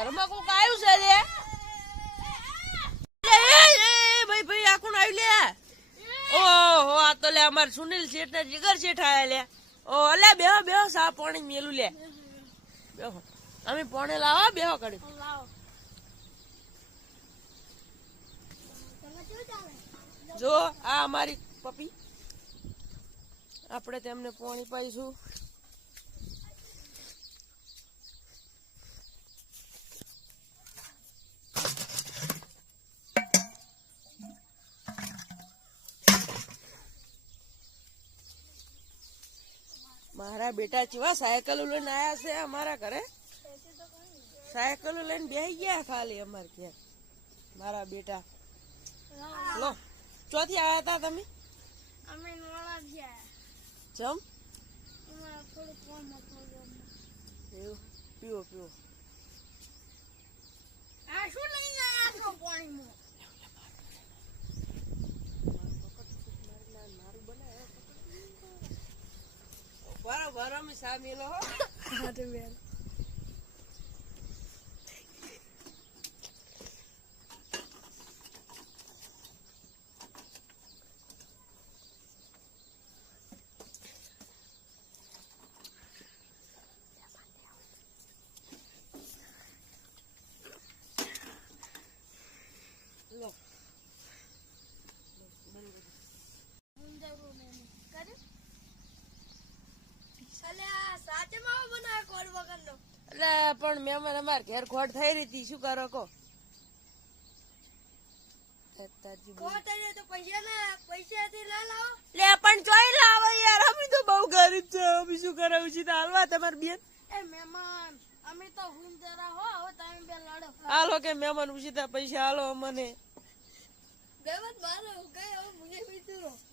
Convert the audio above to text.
ઘરમાં કોક આવ્યું છે રે ભાઈ ભાઈ આ કોણ આવ્યું લે ઓહો આ તો લે અમાર સુનિલ શેઠ ને જીગર શેઠ આયા લે ઓ અલે બેહો બેહો સા પાણી મેલું લે બેહો અમે પાણી લાવો બેહો કરી જો આ અમારી પપી આપણે તેમને પાણી પાઈશું મારા બેટા ચેવા સાયકલ લઈને આયા છે અમારા ઘરે સાયકલ લઈને બેસી ગયા ખાલી અમારે ક્યાં મારા બેટા લો ચોથી આવ્યા હતા તમે અમે નોળા ગયા જમ એમાં થોડું કોમ હતું એવું પીવો પીવો આ શું લઈને આવ્યા છો પાણીમાં બરાબર અમે સામેલો હો હા તો બેન લો એટલે પણ મહેમાન અમારે ઘેર ખોટ થઈ રહી હતી શું કરો કો લે પણ ચોઈ લાવો યાર અમે તો બહુ ગરીબ છે અમે શું કરાવું છે હાલવા તમારે બેન એ મહેમાન અમે તો હુંદરા હો હવે તમે બે લડો હાલો કે મહેમાન ઉછીતા પૈસા હાલો અમને ગવત મારો ગયો હવે મુજે બીજું